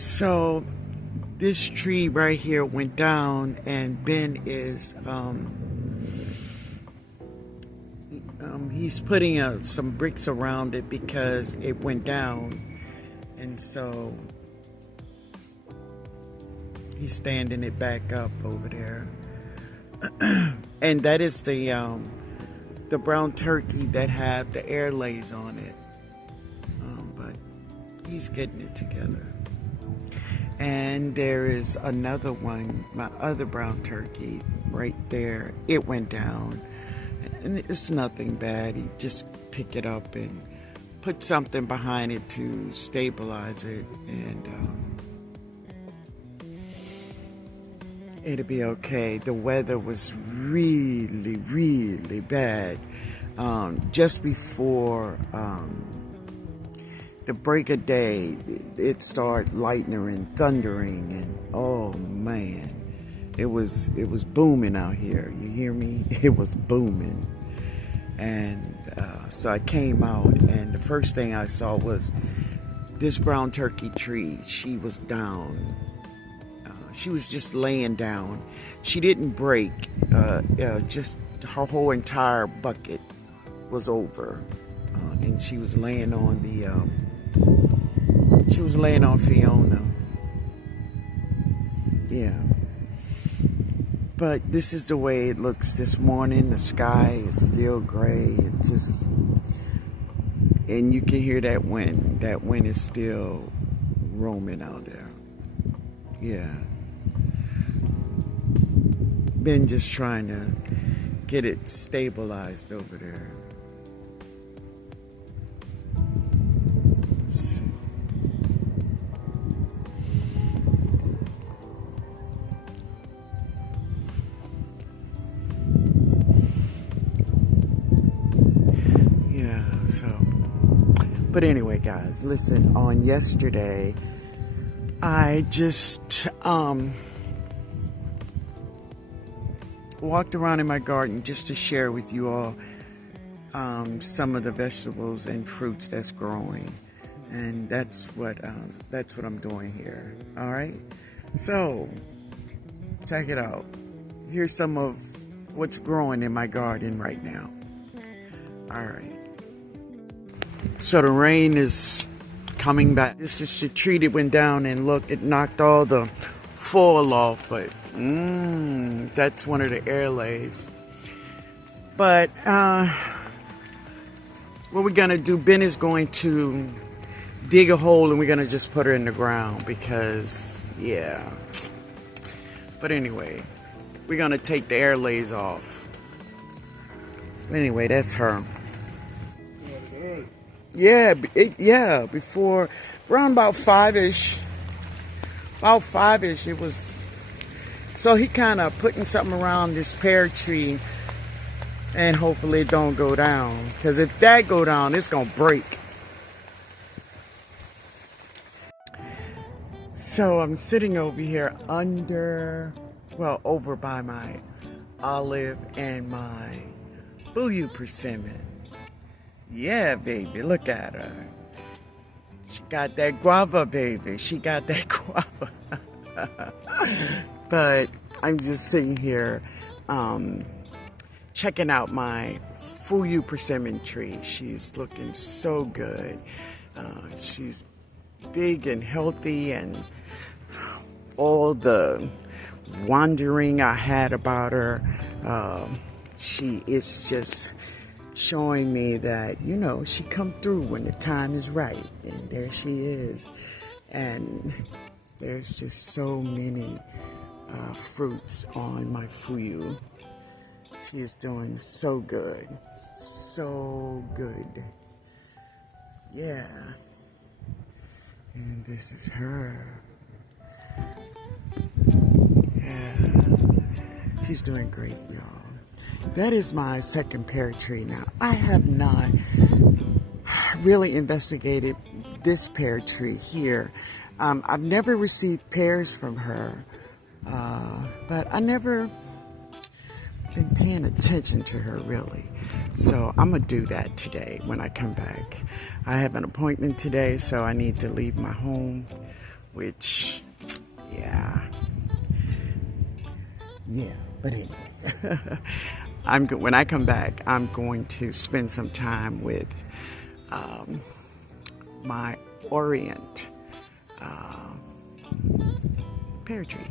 So this tree right here went down, and Ben is he's putting some bricks around it because it went down, and so he's standing it back up over there. And that is the brown turkey that have the air lays on it, but he's getting it together. And there is another one, my other brown turkey right there. It went down, and it's nothing bad. You just pick it up and put something behind it to stabilize it, and it'll be okay. The weather was really, really bad just before the break of day. It started lightning and thundering, and oh man, it was booming out here. You hear me? It was booming. And so I came out, and the first thing I saw was this brown turkey tree. She was down. She was just laying down. She didn't break. Just her whole entire bucket was over, and she was laying on Fiona. Yeah. But this is the way it looks this morning. The sky is still gray. And you can hear that wind. That wind is still roaming out there. Yeah. Been just trying to get it stabilized over there. Let's see. Yeah, but anyway, guys, listen, on yesterday, I just, walked around in my garden just to share with you all some of the vegetables and fruits that's growing, and that's what I'm doing here. All right, so check it out. Here's some of what's growing in my garden right now. All right, so the rain is coming back. This is the tree that went down, and look, it knocked all the fall off, but that's one of the air lays. But what we're gonna do, Ben is going to dig a hole, and we're gonna just put her in the ground because, yeah. But anyway, we're gonna take the air lays off. Anyway, that's her. Yeah, before around about five-ish, it was. So he kind of putting something around this pear tree, and hopefully it don't go down. Because if that go down, it's going to break. So I'm sitting over here over by my olive and my fuyu persimmon. Yeah, baby, look at her. She got that guava, baby. She got that guava. But I'm just sitting here checking out my fuyu persimmon tree. She's looking so good. She's big and healthy, and all the wondering I had about her, she is just showing me that, she come through when the time is right. And there she is. And there's just so many fruits on my fuyu. She is doing so good. So good. Yeah. And this is her. Yeah. She's doing great, y'all. That is my second pear tree now. I have not really investigated this pear tree here. I've never received pears from her, but I never been paying attention to her really. So I'm gonna do that today when I come back. I have an appointment today, so I need to leave my home which, yeah. But anyway, when I come back, I'm going to spend some time with my Orient pear tree.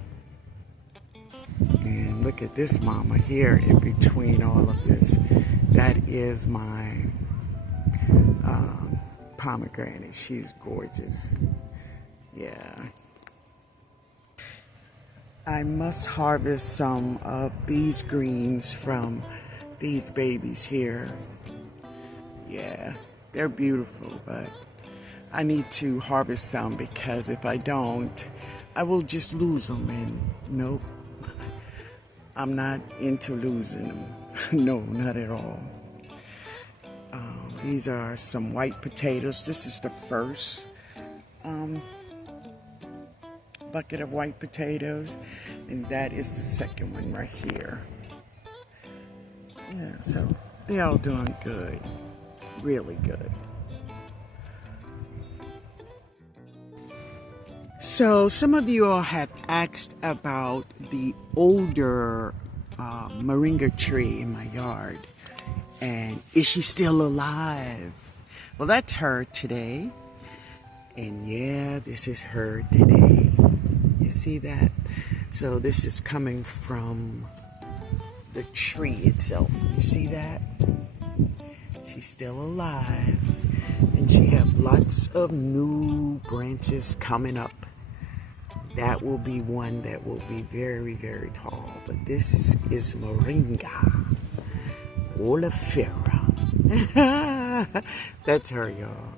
And look at this mama here in between all of this. That is my pomegranate. She's gorgeous. Yeah. I must harvest some of these greens from these babies here. Yeah, they're beautiful, but I need to harvest some because if I don't, I will just lose them. And nope, I'm not into losing them. No, not at all. These are some white potatoes. This is the first bucket of white potatoes, and that is the second one right here. Yeah, so they're all doing good, really good. So some of you all have asked about the older moringa tree in my yard, and is she still alive? Well, that's her today, and yeah, this is her today. You see that? So this is coming from the tree itself. You see that? She's still alive, and she have lots of new branches coming up. That will be one that will be very, very tall. But this is moringa oleifera. That's her, y'all.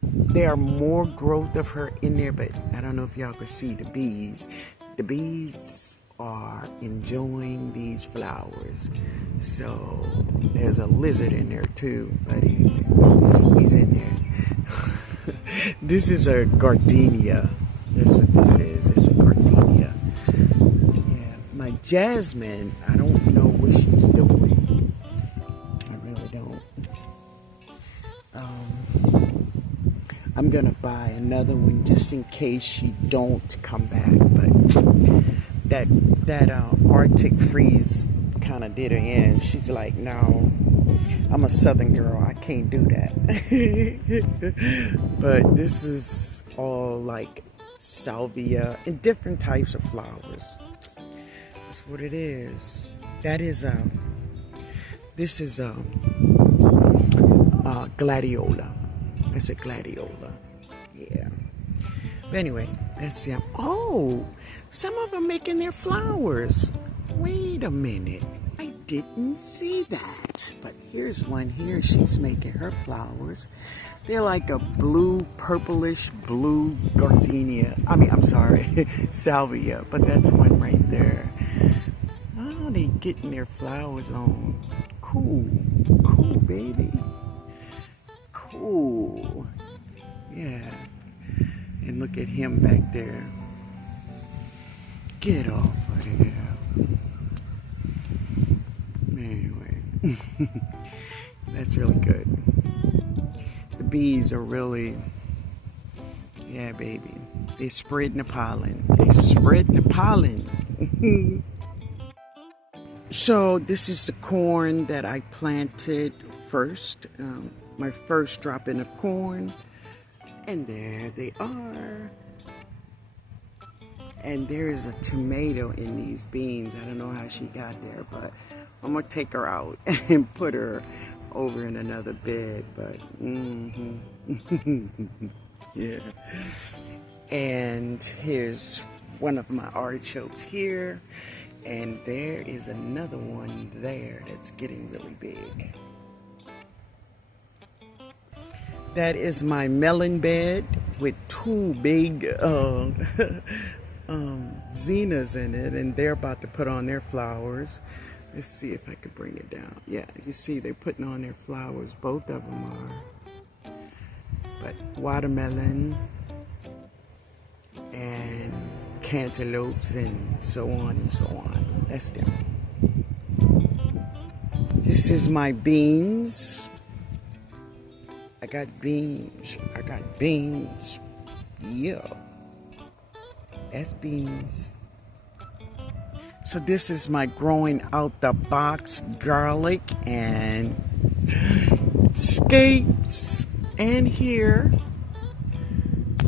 There are more growth of her in there, but I don't know if y'all can see the bees. The bees are enjoying these flowers. So there's a lizard in there too, buddy. He's in there. This is a gardenia. That's what this is. It's a gardenia. Yeah. My jasmine, I don't know what she's doing. I really don't. I'm gonna buy another one just in case she don't come back. But that Arctic freeze kind of did her in. She's like, no, I'm a Southern girl. I can't do that. But this is all like salvia and different types of flowers. That's what it is. That is this is gladiola. It's a gladiola. Yeah. But anyway, that's them. Oh, some of them making their flowers. Wait a minute. I didn't see that. But here's one here. She's making her flowers. They're like a blue, purplish blue gardenia. I'm sorry, salvia. But that's one right there. Oh, they getting their flowers on. Cool. Cool, baby. Cool. Yeah. And look at him back there. Get off of there. Anyway. That's really good. The bees are really, yeah, baby. They spreading the pollen. They spreading the pollen. So this is the corn that I planted first. My first dropping of corn. And there they are. And there is a tomato in these beans. I don't know how she got there, but I'm going to take her out and put her over in another bed. But, yeah. And here's one of my artichokes here. And there is another one there that's getting really big. That is my melon bed with two big zinnias in it, and they're about to put on their flowers. Let's see if I can bring it down. Yeah, you see they're putting on their flowers. Both of them are. But watermelon and cantaloupes and so on and so on. That's them. This is my beans. I got beans. Yeah. That's beans. So this is my growing out the box garlic and scapes and here.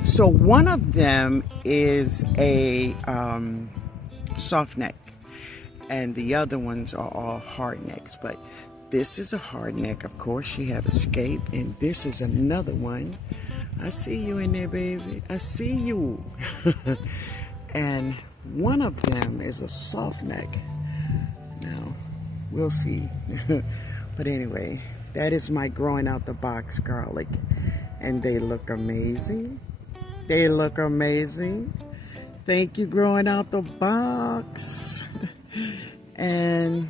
So one of them is a soft neck and the other ones are all hard necks, but this is a hard neck, of course. She have a scape, and this is another one. I see you in there, baby. I see you. And one of them is a soft neck. Now, we'll see. But anyway, that is my growing out the box garlic. And they look amazing. They look amazing. Thank you, growing out the box. And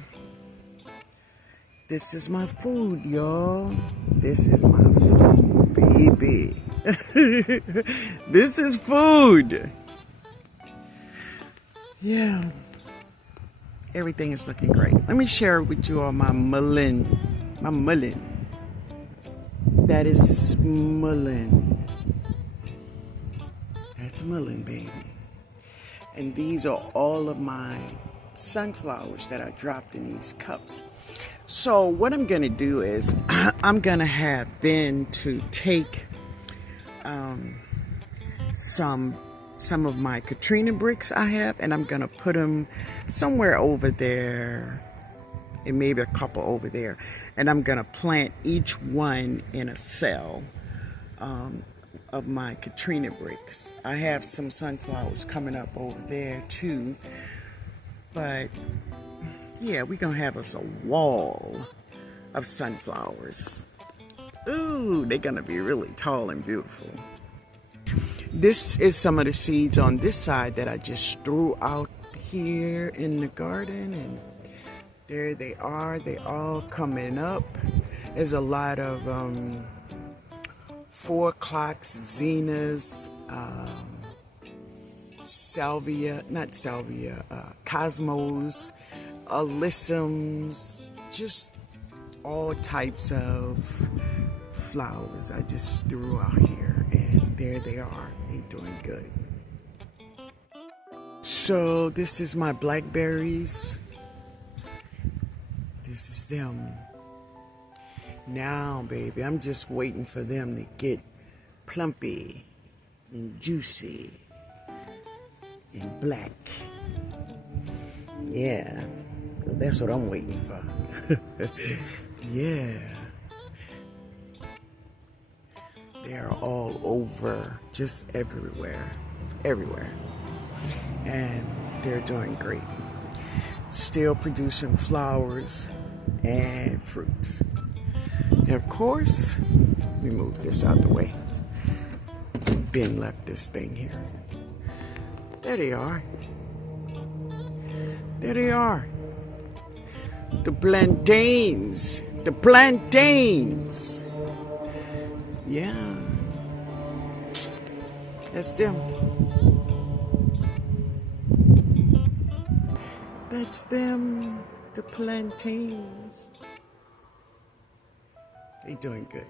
this is my food, y'all. This is my food, baby. This is food. Yeah. Everything is looking great. Let me share with you all my mullein. My mullein. That is mullein. That's mullein, baby. And these are all of my sunflowers that I dropped in these cups. So what I'm going to do is I'm going to have Ben to take some of my Katrina bricks I have, and I'm going to put them somewhere over there, and maybe a couple over there, and I'm going to plant each one in a cell of my Katrina bricks. I have some sunflowers coming up over there too, but yeah, we're going to have us a wall of sunflowers. Ooh, they're going to be really tall and beautiful. This is some of the seeds on this side that I just threw out here in the garden, and there they are. They all coming up. There's a lot of 4 o'clocks, zinnias, cosmos, alyssums, just all types of flowers I just threw out here, and there they are. They're doing good. So this is my blackberries. This is them. Now, baby, I'm just waiting for them to get plumpy and juicy and black. Yeah, that's what I'm waiting for. Yeah. They're all over, just everywhere. And they're doing great. Still producing flowers and fruits. And of course, let me move this out the way. Ben left this thing here. There they are. There they are. The plantains. The plantains. Yeah. That's them. That's them. The plantains. They doing good.